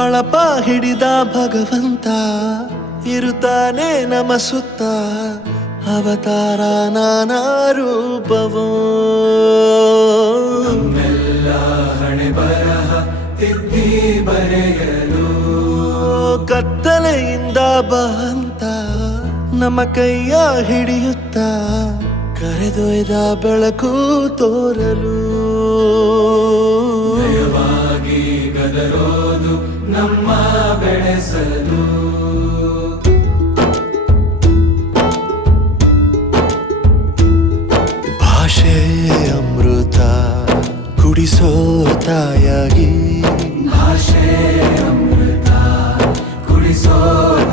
ಬಳಪ ಹಿಡಿದ ಭಗವಂತ ಇರುತ್ತಾನೆ ನಮ ಸುತ್ತ ಅವತಾರ ನಾನಾ ರೂಪವೋ ನಮ್ಮೆಲ್ಲ ಹಣೆ ಬರಹ ತಿದ್ದಿ ಬರೆಯಲು ಕತ್ತಲೆಯಿಂದ ಬಂತ ನಮ್ಮ ಕೈಯ ಹಿಡಿಯುತ್ತ ಕರೆದೊಯ್ದ ಬೆಳಕು ತೋರಲು ನಯವಾಗಿ ಗದರೋದು ನಮ್ಮ ಬೆಳೆಸಲು ಭಾಷೆ ಅಮೃತ ಕುಡಿಸೋ ತಾಯಾಗಿ ಭಾಷೆ ಅಮೃತ ಕುಡಿಸೋ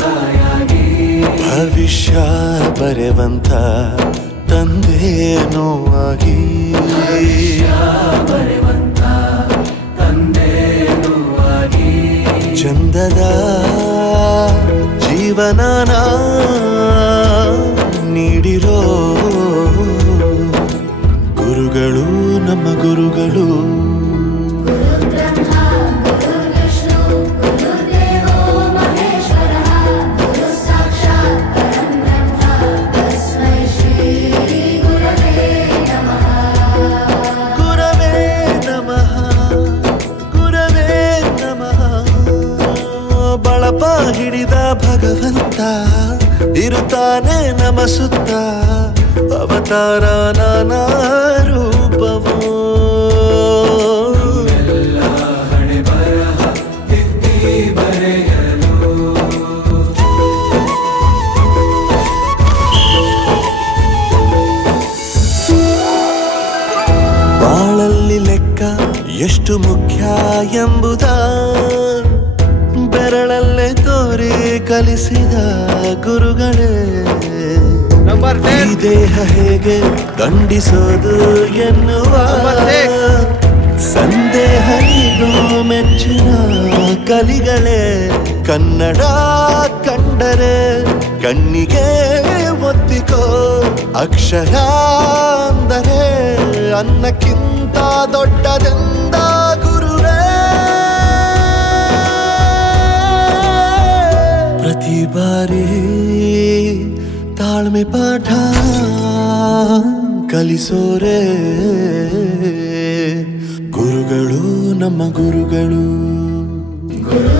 ತಾಯಾಗಿ ಭವಿಷ್ಯ ಬರೆವಂತ ತಂದೇನೋ ಆಗಿ ಬರೆವಂತ ತಂದೇನೂ ಆಗಿ ಚಂದದ ಜೀವನನ ನೀಡಿರೋ ಗುರುಗಳು ನಮ್ಮ ಗುರುಗಳು ಗುರವೇ ನಮಃ ಗುರವೇ ನಮಃ ಬಳಪ ಹಿಡಿದ ಭಗವಂತ ಇರುತ್ತಾನೆ ನಮ ಸುತ್ತ ಅವತಾರ ನಾನಾ ರೂಪವೋ ಎಲ್ಲ ಹಣೆ ಬರಹ ತಿದ್ದಿ ಬರೆಯಲು ಬಾಳಲ್ಲಿ ಲೆಕ್ಕ ಎಷ್ಟು ಮುಖ್ಯ ಎಂಬುದ ಬೆರಳಲ್ಲೇ ತೋರಿ ಕಲಿಸಿದ ಗುರುಗಳೇ ಈ ದೇಹ ಹೇಗೆ ದಂಡಿಸೋದು ಎನ್ನುವ ಸಂದೇಹನಿಗೂ ಮೆಚ್ಚಿನ ಕಲಿಗಳೇ ಕನ್ನಡ ಕಂಡರೆ ಕಣ್ಣಿಗೆ ಒತ್ತಿಕೋ ಅಕ್ಷರ ಅಂದರೆ ಅನ್ನಕ್ಕಿಂತ ದೊಡ್ಡದೆಂದ ಗುರುವೇ ಪ್ರತಿ ಬಾರಿ ತಾಳ್ಮೆ ಪಾಠ ಕಲಿಸೋರೆ ಗುರುಗಳು ನಮ್ಮ ಗುರುಗಳು ಗುರು